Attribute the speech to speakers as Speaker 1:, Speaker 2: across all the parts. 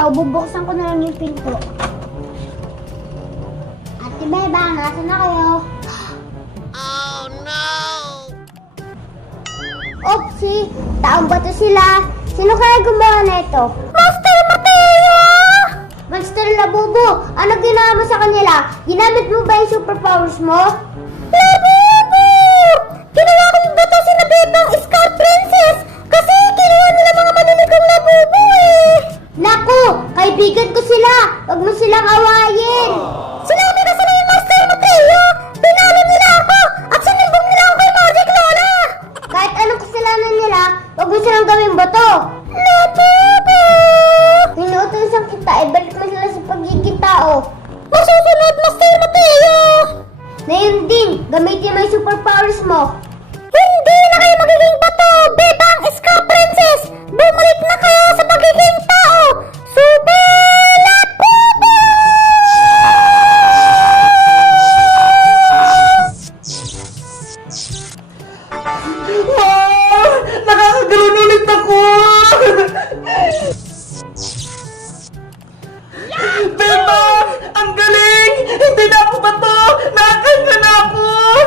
Speaker 1: ikaw, bubuksan ko na lang yung pinto. Ate Beba, nasa na kayo? Oh no! Oopsie, taong ba to sila? Sino kaya gumawa na ito? Master Mateo! Master Labubo, ano ginawa mo sa kanila? Ginamit mo ba yung superpowers mo? Labubo! Ginawa kong bato si na Bebang Scar Princess kasi kinuha nila mga maniligong Labubo eh! Naku! Kaibigan ko sila! Huwag mo silang awayin! Sinabi ko sa yung Master Mateo! Pinalo nila ako! At sinimbong nila ako kay Magic Lola! Kahit anong kasalanan nila, huwag mo silang gawing bato! Labubo! Inuutosan kita, ibalik mo sila sa pagiging tao! Masusunod, Master Mateo! Ngayon din, gamitin mo yung superpowers mo! Hindi na kayo magiging bato, Bebang Scar Princess! Bumalik na kayo sa pagiging tao! Super Labubo!
Speaker 2: Wow! Nakakagano'n ulit ako! Beba! Ang galing! Hindi na ako bato! Nakakanta na ako!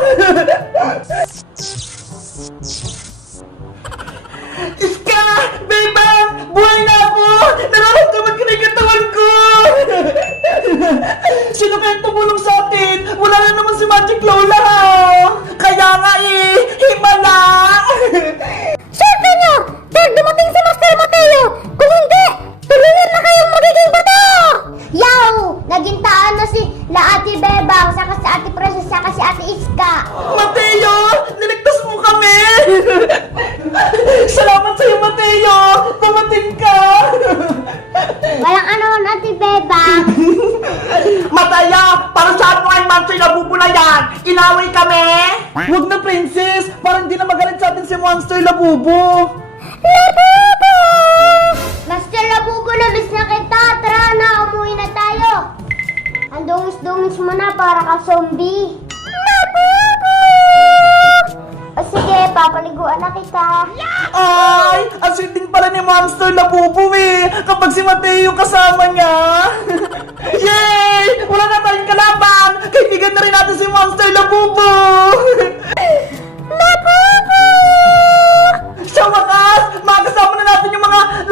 Speaker 2: Iska! Beba! Buhay na ako! Nararamdaman ko na yung katawan ko! Sino kaya tumulong sa atin? Wala na naman si Magic Lola! Kaya nga himala!
Speaker 1: Swerte nyo! Dahil dumating si Master Mateo! Kung hindi, tulungan na kayong magiging bato! Yaw! Naging taan na si Ate Bebang, saka si Ate Princess, saka si Ate Iska!
Speaker 2: Mateo! Niligtas mo kami! Salamat sa'yo, Mateo! Dumating ka!
Speaker 1: Walang ano, Ate Bebang!
Speaker 2: Mataya! Para saan mo ang monster na bubula yan? Inaway kami? Huwag na, Princess! Parang hindi na magalit sa atin si Monster Labubo!
Speaker 1: Labubo! Master Labubo, namiss na kita! Tara na, umuwi na tayo! Ang dungis-dungis mo na para ka zombie! Labubo! O sige, papaliguan na kita!
Speaker 2: Ay! Ang sweet din pala ni Monster Labubo eh! Kapag si Mateo kasama niya! Yay! Wala na tayong kalaban! Kaibigan na rin natin si Monster Labubo!
Speaker 1: Labubo!
Speaker 2: Sa wakas, makakasama na natin yung mga